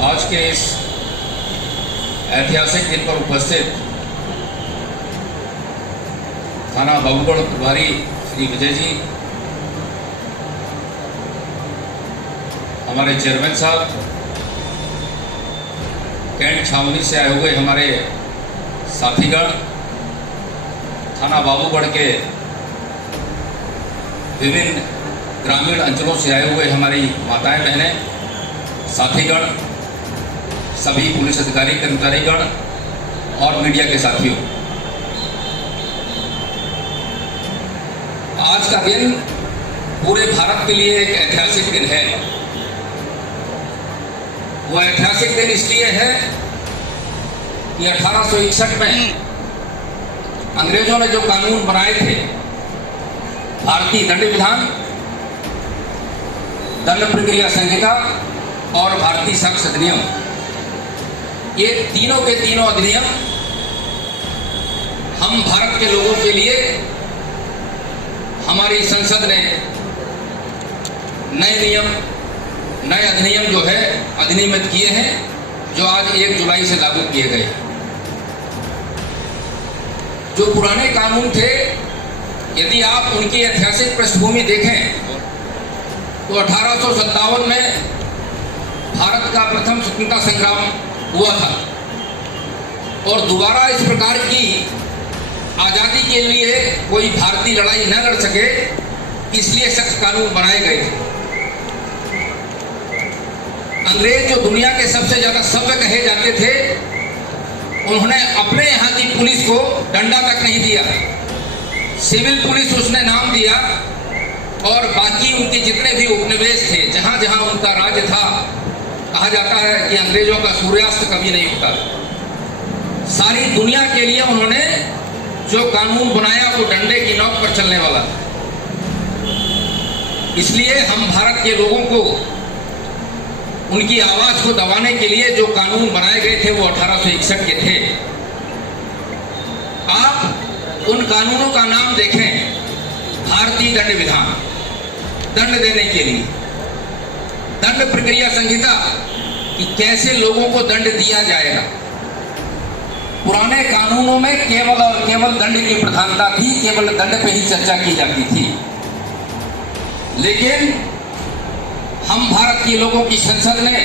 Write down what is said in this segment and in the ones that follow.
आज के इस ऐतिहासिक दिन पर उपस्थित थाना बाबूगढ़ प्रभारी श्री विजय जी, हमारे चेयरमैन साहब, कैंट छावनी से आए हुए हमारे साथीगण, थाना बाबूगढ़ के विभिन्न ग्रामीण अंचलों से आए हुए हमारी माताएं बहनें, साथीगण, सभी पुलिस अधिकारी कर्मचारीगण और मीडिया के साथियों, आज का दिन पूरे भारत के लिए एक ऐतिहासिक दिन है। वो ऐतिहासिक दिन इसलिए है कि 1861 में अंग्रेजों ने जो कानून बनाए थे, भारतीय दंड विधान, दंड प्रक्रिया संहिता और भारतीय साक्ष्य अधिनियम, ये तीनों के तीनों अधिनियम हम भारत के लोगों के लिए हमारी संसद ने नए नियम, नए अधिनियम जो है अधिनियमित किए हैं, जो आज 1 जुलाई से लागू किए गए। जो पुराने कानून थे, यदि आप उनकी ऐतिहासिक पृष्ठभूमि देखें तो 1857 में भारत का प्रथम स्वतंत्रता संग्राम हुआ था और दोबारा इस प्रकार की आज़ादी के लिए कोई भारतीय लड़ाई न लड़ सके, इसलिए सख्त कानून बनाए गए थे। अंग्रेज जो दुनिया के सबसे ज्यादा सभ्य कहे जाते थे, उन्होंने अपने यहाँ की पुलिस को डंडा तक नहीं दिया, सिविल पुलिस उसने नाम दिया और बाकी उनके जितने भी उपनिवेश थे, जहां जहां उनका राज्य था, कहा जाता है कि अंग्रेजों का सूर्यास्त कभी नहीं उगता। सारी दुनिया के लिए उन्होंने जो कानून बनाया वो डंडे की नोक पर चलने वाला। इसलिए हम भारत के लोगों को उनकी आवाज को दबाने के लिए जो कानून बनाए गए थे वो 1861 के थे। आप उन कानूनों का नाम देखें, भारतीय दंड विधान, दंड देने के लिए, दंड प्रक्रिया संहिता कि कैसे लोगों को दंड दिया जाएगा। पुराने कानूनों में केवल और केवल दंड की प्रधानता थी, केवल दंड पे ही चर्चा की जाती थी। लेकिन हम भारत के लोगों की संसद ने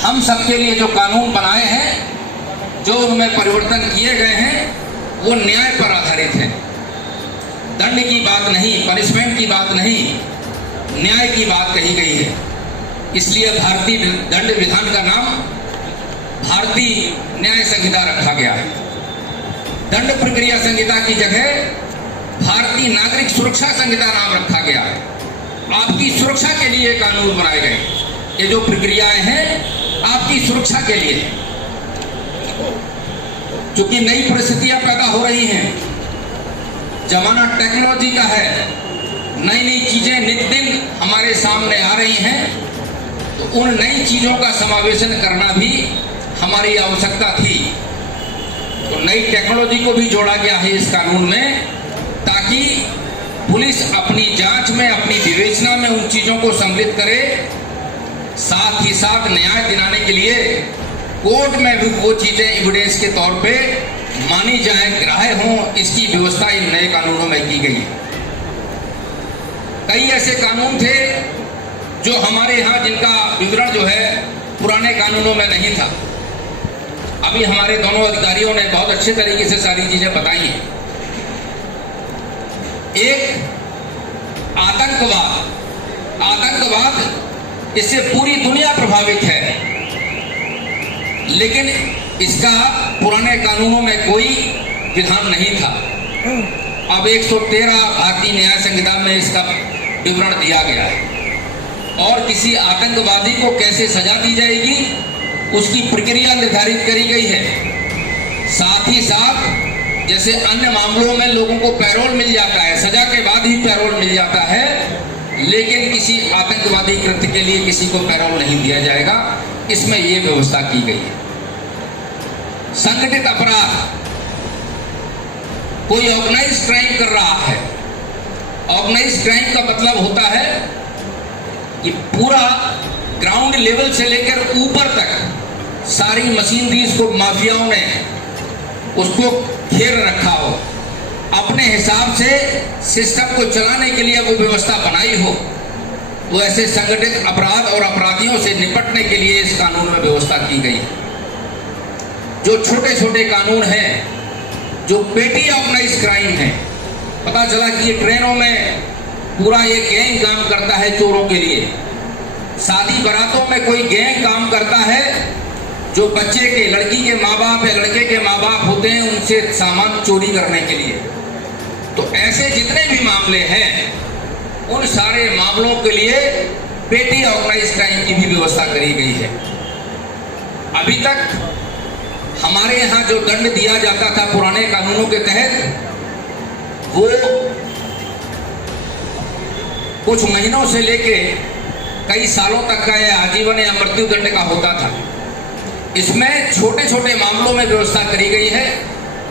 हम सबके लिए जो कानून बनाए हैं, जो उनमें परिवर्तन किए गए हैं, वो न्याय पर आधारित है। दंड की बात नहीं, पनिशमेंट की बात नहीं, न्याय की बात कही गई है। इसलिए भारतीय दंड विधान का नाम भारतीय न्याय संहिता रखा गया है। दंड प्रक्रिया संहिता की जगह भारतीय नागरिक सुरक्षा संहिता नाम रखा गया है। आपकी सुरक्षा के लिए कानून बनाए गए, ये जो प्रक्रियाएं हैं आपकी सुरक्षा के लिए। क्योंकि नई परिस्थितियां पैदा हो रही हैं, जमाना टेक्नोलॉजी का है, नई नई चीजें नित दिन हमारे सामने आ रही हैं, तो उन नई चीजों का समावेशन करना भी हमारी आवश्यकता थी। तो नई टेक्नोलॉजी को भी जोड़ा गया है इस कानून में, ताकि पुलिस अपनी जांच में, अपनी विवेचना में उन चीजों को सम्मिलित करे, साथ ही साथ न्याय दिलाने के लिए कोर्ट में भी वो चीजें एविडेंस के तौर पे मानी जाए, ग्राह्य हों, इसकी व्यवस्था इन नए कानूनों में की गई है। कई ऐसे कानून थे जो हमारे यहाँ, जिनका विवरण जो है पुराने कानूनों में नहीं था। अभी हमारे दोनों अधिकारियों ने बहुत अच्छे तरीके से सारी चीजें बताई हैं। एक आतंकवाद, इससे पूरी दुनिया प्रभावित है, लेकिन इसका पुराने कानूनों में कोई विधान नहीं था। अब 113 भारतीय न्याय संहिता में इसका विवरण दिया गया है और किसी आतंकवादी को कैसे सजा दी जाएगी उसकी प्रक्रिया निर्धारित करी गई है। साथ ही साथ जैसे अन्य मामलों में लोगों को पैरोल मिल जाता है, सजा के बाद ही पैरोल मिल जाता है, लेकिन किसी आतंकवादी कृत्य के लिए किसी को पैरोल नहीं दिया जाएगा, इसमें यह व्यवस्था की गई है। संगठित अपराध, कोई ऑर्गेनाइज्ड क्राइम कर रहा है, ऑर्गेनाइज्ड क्राइम का मतलब होता है कि पूरा ग्राउंड लेवल से लेकर ऊपर तक सारी मशीनरीज को माफियाओं ने उसको घेर रखा हो, अपने हिसाब से सिस्टम को चलाने के लिए वो व्यवस्था बनाई हो, तो ऐसे संगठित अपराध और अपराधियों से निपटने के लिए इस कानून में व्यवस्था की गई। जो छोटे छोटे कानून हैं, जो पेटी ऑर्गेनाइज क्राइम है, पता चला कि ये ट्रेनों में पूरा ये गैंग काम करता है चोरों के लिए। शादी बारातों में कोई गैंग काम करता है, जो बच्चे के, लड़की के माँ बाप या लड़के के माँ बाप होते हैं, उनसे सामान चोरी करने के लिए। तो ऐसे जितने भी मामले हैं, उन सारे मामलों के लिए पेटी ऑर्गेनाइज क्राइम की भी व्यवस्था करी गई है। अभी तक हमारे यहाँ जो दंड दिया जाता था पुराने कानूनों के तहत, वो कुछ महीनों से लेके कई सालों तक का या आजीवन या मृत्यु दंड का होता था। इसमें छोटे छोटे मामलों में व्यवस्था करी गई है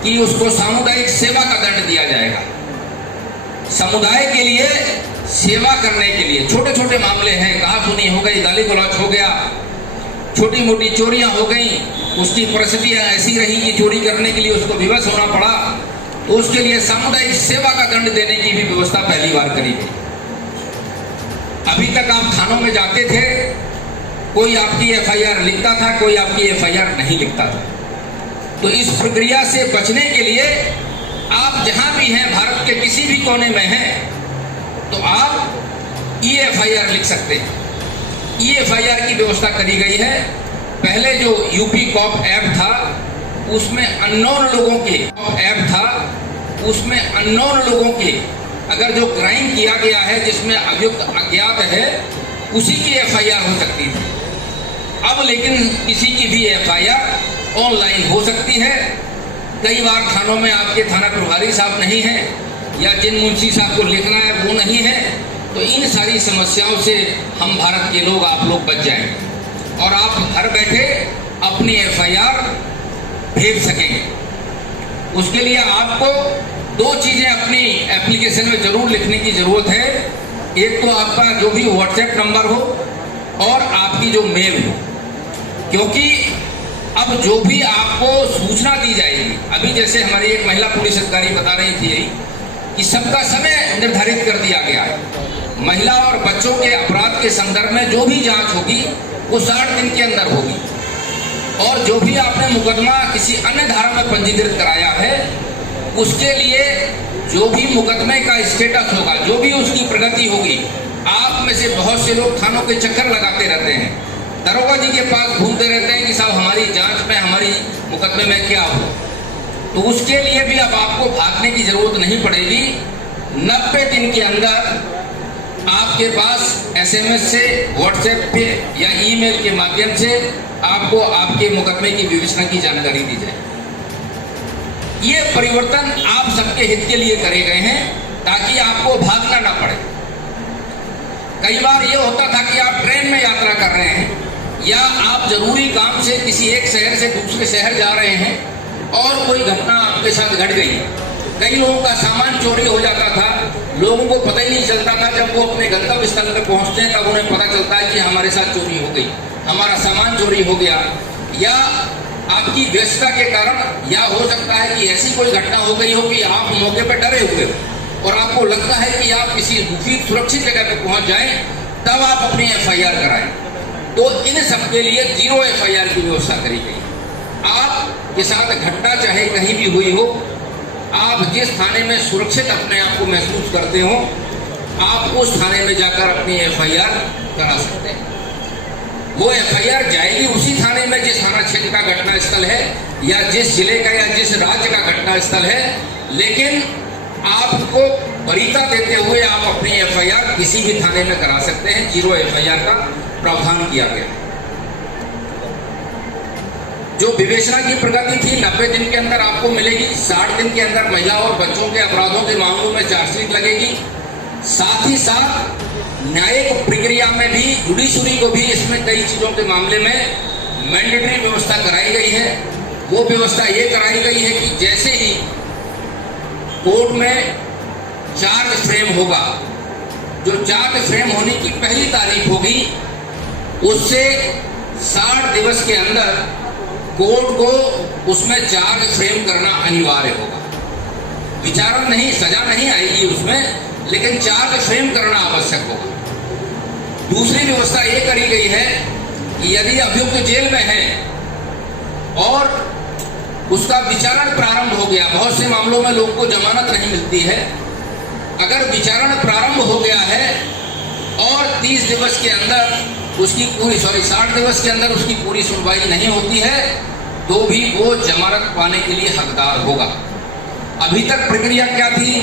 कि उसको सामुदायिक सेवा का दंड दिया जाएगा। समुदाय के लिए सेवा करने के लिए छोटे छोटे मामले हैं, कहा सुनी हो गई, गाली गलौज हो गया, छोटी मोटी चोरियां हो गई, उसकी परिस्थितियां ऐसी रही कि चोरी करने के लिए उसको विवश होना पड़ा, तो उसके लिए सामुदायिक सेवा का दंड देने की भी व्यवस्था पहली बार करी गई। अभी तक आप थानों में जाते थे, कोई आपकी एफआईआर लिखता था, कोई आपकी एफआईआर नहीं लिखता था। तो इस प्रक्रिया से बचने के लिए आप जहां भी हैं, भारत के किसी भी कोने में हैं, तो आप ईएफआईआर लिख सकते हैं। ईएफआईआर की व्यवस्था करी गई है। पहले जो यूपी कॉप ऐप था, उसमें अननोन लोगों के अगर जो क्राइम किया गया है, जिसमें अभियुक्त अज्ञात है, उसी की एफआईआर हो सकती थी। अब लेकिन किसी की भी एफआईआर ऑनलाइन हो सकती है। कई बार थानों में आपके थाना प्रभारी साहब नहीं है, या जिन मुंशी साहब को लिखना है वो नहीं है, तो इन सारी समस्याओं से हम भारत के लोग, आप लोग बच जाएंगे और आप घर बैठे अपनी एफआईआर भेज सकेंगे। उसके लिए आपको दो चीजें अपनी एप्लीकेशन में जरूर लिखने की जरूरत है। एक तो आपका जो भी व्हाट्सएप नंबर हो और आपकी जो मेल हो, क्योंकि अब जो भी आपको सूचना दी जाएगी, अभी जैसे हमारी एक महिला पुलिस अधिकारी बता रही थी यही कि सबका समय निर्धारित कर दिया गया है। महिला और बच्चों के अपराध के संदर्भ में जो भी जांच होगी वो 60 दिन के अंदर होगी, और जो भी आपने मुकदमा किसी अन्य धारा में पंजीकृत कराया है, उसके लिए जो भी मुकदमे का स्टेटस होगा, जो भी उसकी प्रगति होगी, आप में से बहुत से लोग थानों के चक्कर लगाते रहते हैं, दरोगा जी के पास घूमते रहते हैं कि साहब हमारी जांच में, हमारी मुकदमे में क्या हो। तो उसके लिए भी अब आपको भागने की जरूरत नहीं पड़ेगी। 90 दिन के अंदर आपके पास एसएमएस से, व्हाट्सएप पे या ईमेल के माध्यम से आपको आपके मुकदमे की विवेचना की जानकारी दी जाए। ये परिवर्तन आप सबके हित के लिए करे गए हैं ताकि आपको भागना ना पड़े। कई बार ये होता था कि आप ट्रेन में यात्रा कर रहे हैं या आप जरूरी काम से किसी एक शहर से दूसरे शहर जा रहे हैं और कोई घटना आपके साथ घट गई। कई लोगों का सामान चोरी हो जाता था, लोगों को पता ही नहीं चलता था। जब वो अपने गंतव्य स्थल पर पहुंचते हैं तब उन्हें पता चलता है कि हमारे साथ चोरी हो गई, हमारा सामान चोरी हो गया। या आपकी व्यस्तता के कारण, या हो सकता है कि ऐसी कोई घटना हो गई हो कि आप मौके पर डरे हुए हो और आपको लगता है कि आप किसी दूसरी सुरक्षित जगह पर पहुंच जाएं, तब आप अपनी एफआईआर कराएं। तो इन सब के लिए 0 एफआईआर की व्यवस्था करी गई। आपके साथ घटना चाहे कहीं भी हुई हो, आप जिस थाने में सुरक्षित अपने आप को महसूस करते हो, आप उस थाने में जाकर अपनी एफआईआर करा सकते हैं। वो एफआईआर जाएगी उसी थाने में जिस थाना क्षेत्र का घटना स्थल है, या जिस जिले का या जिस राज्य का घटना स्थल है, लेकिन आपको वरीयता देते हुए आप अपनी एफआईआर किसी भी थाने में करा सकते हैं। 0 एफआईआर का प्रावधान किया गया। जो विवेचना की प्रगति थी 90 दिन के अंदर आपको मिलेगी। 60 दिन के अंदर महिला और बच्चों के अपराधों के मामलों में चार्जशीट लगेगी। साथ ही साथ न्यायिक प्रक्रिया में भी, जुडिशरी को भी इसमें कई चीजों के मामले में मैंडेटरी व्यवस्था कराई गई है। वो व्यवस्था ये कराई गई है कि जैसे ही कोर्ट में चार्ज फ्रेम होगा, जो चार्ज फ्रेम होने की पहली तारीख होगी, उससे 60 दिवस के अंदर कोर्ट को उसमें चार्ज फ्रेम करना अनिवार्य होगा। विचारण नहीं, सजा नहीं आएगी उसमें, लेकिन चार्ज फ्रेम करना आवश्यक होगा। दूसरी व्यवस्था ये करी गई है कि यदि अभियुक्त जेल में है और उसका विचारण प्रारंभ हो गया, बहुत से मामलों में लोग को जमानत नहीं मिलती है, अगर विचारण प्रारंभ हो गया है और 30 दिवस के अंदर उसकी पूरी 60 दिवस के अंदर उसकी पूरी सुनवाई नहीं होती है, तो भी वो जमानत पाने के लिए हकदार होगा। अभी तक प्रक्रिया क्या थी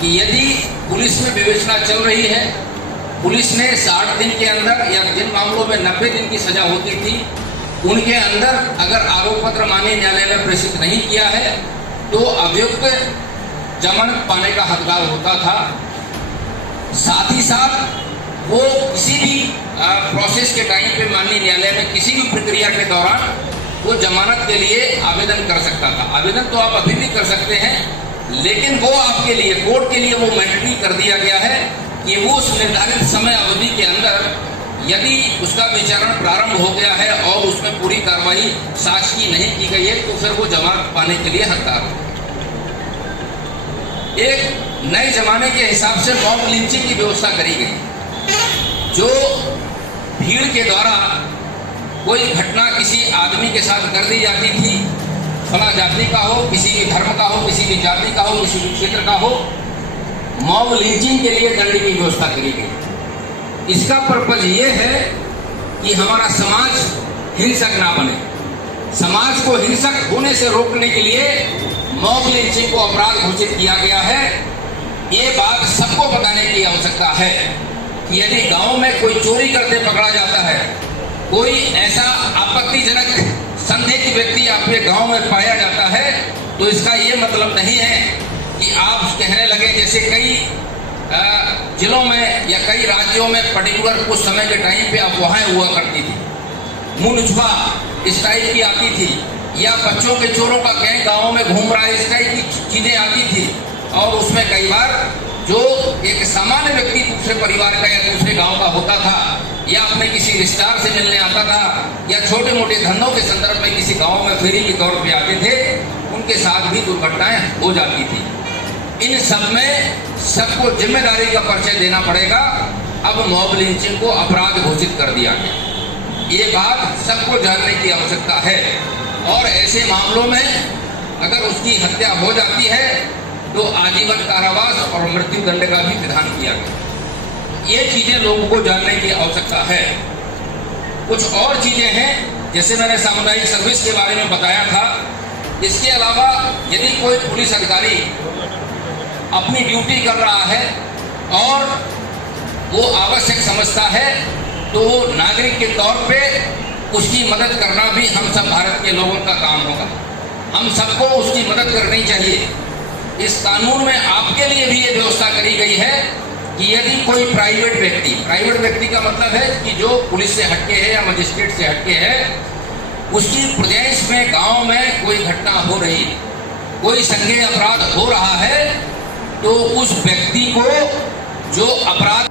कि यदि पुलिस में विवेचना चल रही है, पुलिस ने 60 दिन के अंदर या जिन मामलों में 90 दिन की सजा होती थी उनके अंदर अगर आरोप पत्र माननीय न्यायालय ने प्रेषित नहीं किया है तो अभियुक्त जमानत पाने का हकदार होता था। साथ ही साथ वो किसी भी प्रोसेस के टाइम पे माननीय न्यायालय में किसी भी प्रक्रिया के दौरान वो जमानत के लिए आवेदन कर सकता था। आवेदन तो आप अभी भी कर सकते हैं, लेकिन वो आपके लिए, कोर्ट के लिए वो मैंडेटरी कर दिया गया है कि वो उस निर्धारित समय अवधि के अंदर यदि उसका विचारण प्रारंभ हो गया है और उसमें पूरी कार्रवाई साक्ष्य की नहीं की गई है तो फिर वो जमानत पाने के लिए हकदार हो। एक नए जमाने के हिसाब से मॉब लिंचिंग की व्यवस्था करी गई। जो भीड़ के द्वारा कोई घटना किसी आदमी के साथ कर दी जाती थी, फला जाति का हो, किसी भी धर्म का हो, किसी भी जाति का हो, किसी भी क्षेत्र का हो, मॉब लिंचिंग के लिए दंड की व्यवस्था करी गई। इसका पर्पज ये है कि हमारा समाज हिंसक ना बने। समाज को हिंसक होने से रोकने के लिए मॉब लिंचिंग को अपराध घोषित किया गया है। ये बात सबको बताने की आवश्यकता है कि यदि गांव में कोई चोरी करते पकड़ा जाता है, कोई ऐसा आपत्तिजनक संदिग्ध व्यक्ति आपके गांव में पाया जाता है, तो इसका ये मतलब नहीं है कि आप कहने लगे, जैसे कई जिलों में या कई राज्यों में पर्टिकुलर कुछ समय के टाइम पे अफवाहें हुआ करती थी, मुनझुआ इस टाइप की आती थी, या बच्चों के चोरों का गैंग गाँव में घूम रहा है, इस टाइप की चीजें आती थी। और उसमें कई बार जो एक सामान्य व्यक्ति दूसरे परिवार का या दूसरे गांव का होता था, या अपने किसी रिश्तेदार से मिलने आता था, या छोटे मोटे धंधों के संदर्भ में किसी गांव में फेरी के तौर पे आते थे, उनके साथ भी दुर्घटनाएं हो जाती थी। इन सब में सबको जिम्मेदारी का परिचय देना पड़ेगा। अब मॉब लिंचिंग को अपराध घोषित कर दिया गया, ये बात सबको जानने की आवश्यकता है। और ऐसे मामलों में अगर उसकी हत्या हो जाती है तो आजीवन कारावास और मृत्यु दंड का भी विधान किया गया। ये चीजें लोगों को जानने की आवश्यकता है। कुछ और चीजें हैं, जैसे मैंने सामुदायिक सर्विस के बारे में बताया था। इसके अलावा यदि कोई पुलिस अधिकारी अपनी ड्यूटी कर रहा है और वो आवश्यक समझता है, तो वो नागरिक के तौर पे उसकी मदद करना भी हम सब भारत के लोगों का काम होगा। हम सबको उसकी मदद करनी चाहिए। इस कानून में आपके लिए भी ये व्यवस्था करी गई है कि यदि कोई प्राइवेट व्यक्ति का मतलब है कि जो पुलिस से हटके है या मजिस्ट्रेट से हटके है, उसकी प्रेजेंस में गांव में कोई घटना हो रही, कोई संज्ञेय अपराध हो रहा है, तो उस व्यक्ति को जो अपराध